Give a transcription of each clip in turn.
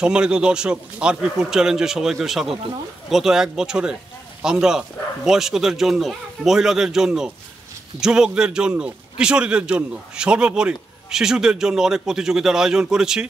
সম্মানিত দর্শক, RP food চ্যালেঞ্জে সবাইকে স্বাগত। গত এক বছরে আমরা বয়স্কদের জন্য, মহিলাদের জন্য, যুবকদের জন্য, কিশোরীদের জন্য, সর্বোপরি শিশুদের জন্য অনেক প্রতিযোগিতার আয়োজন করেছি।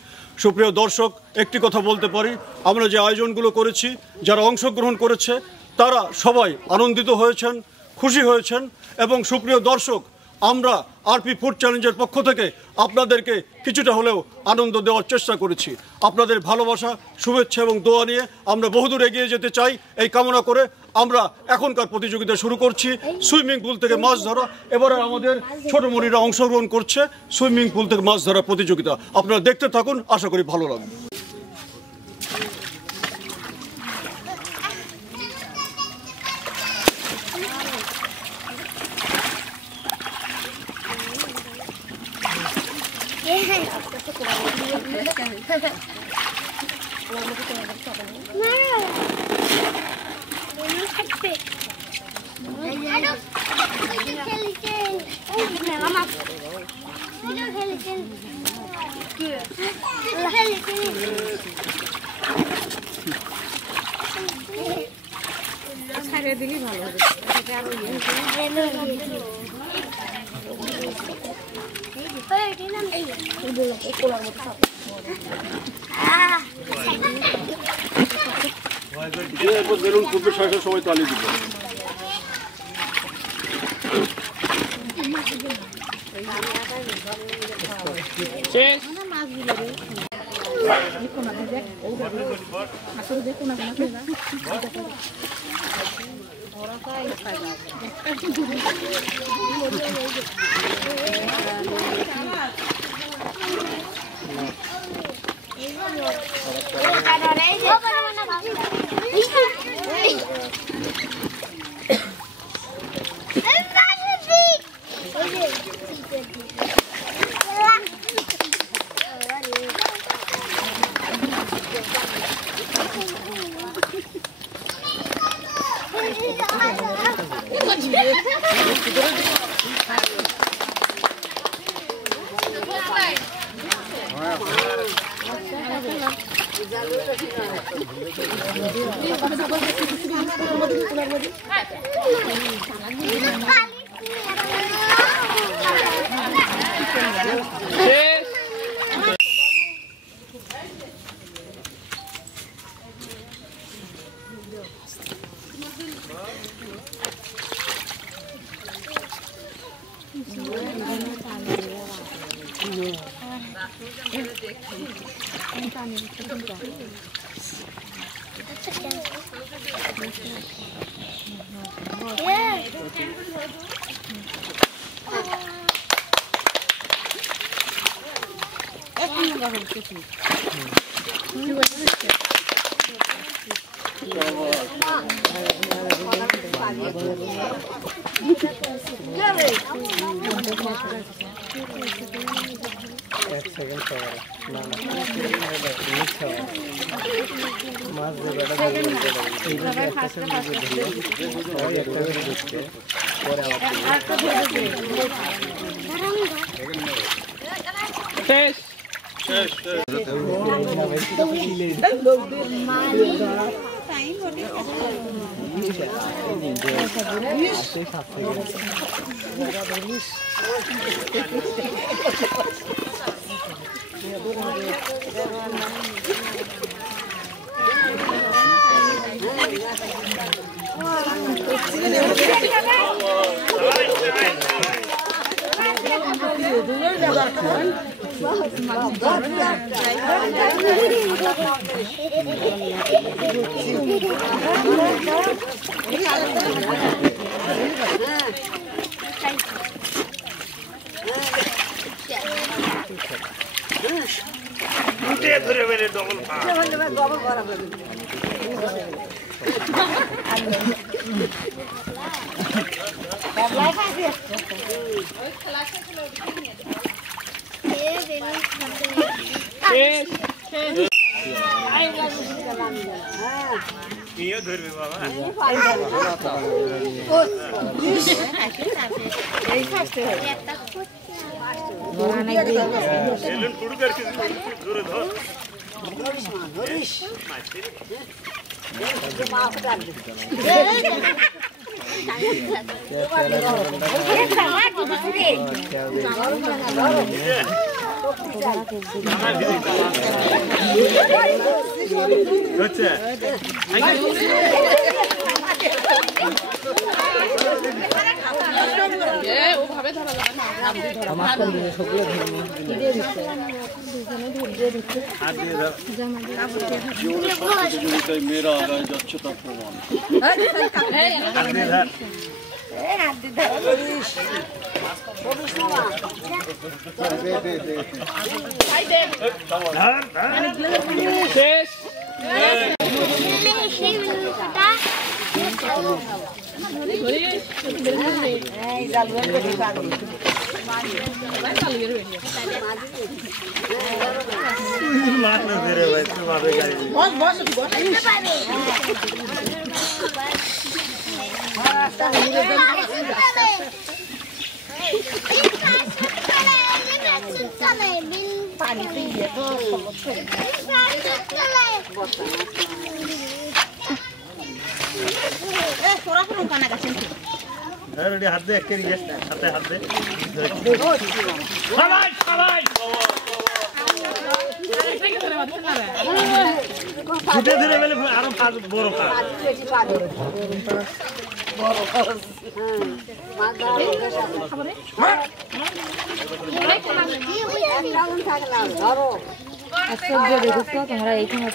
সুপ্রিয় দর্শক, একটি কথা বলতে পারি, আমরা যে আয়োজনগুলো করেছি, যারা অংশগ্রহণ করেছে তারা সবাই আনন্দিত হয়েছেন, খুশি হয়েছেন। এবং সুপ্রিয় দর্শক, আমরা আরপি ফুড চ্যালেঞ্জের পক্ষ থেকে আপনাদেরকে কিছুটা হলেও আনন্দ দেওয়ার চেষ্টা করেছি। আপনাদের ভালোবাসা, শুভেচ্ছা এবং দোয়া নিয়ে আমরা বহুদূর এগিয়ে যেতে চাই, এই কামনা করে আমরা এখনকার প্রতিযোগিতা শুরু করছি। সুইমিং পুল থেকে মাছ ধরা, এবারে আমাদের ছোট মনিরা অংশগ্রহণ করছে সুইমিং পুল থেকে মাছ ধরা প্রতিযোগিতা। আপনারা দেখতে থাকুন, আশা করি ভালো লাগবে। দিলেই ভালো হবে। বেলুন ফুটবে, সবাই তালি দিবে। মেয়েরা আগায় যাচ্ছে তার প্রমাণ। হাত দে হাত দে ছুটে ধরে গেলে আরো বড় তোমরা এইখানে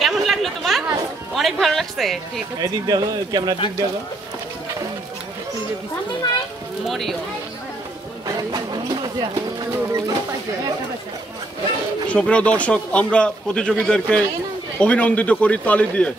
কেমন লাগলো তোমার? অনেক ভালো লাগছে। ঠিক আছে, এদিক দেখো, ক্যামেরার দিক দেখো। মরিও সুপ্রিয় দর্শক, আমরা প্রতিযোগীদেরকে অভিনন্দিত করি তালি দিয়ে।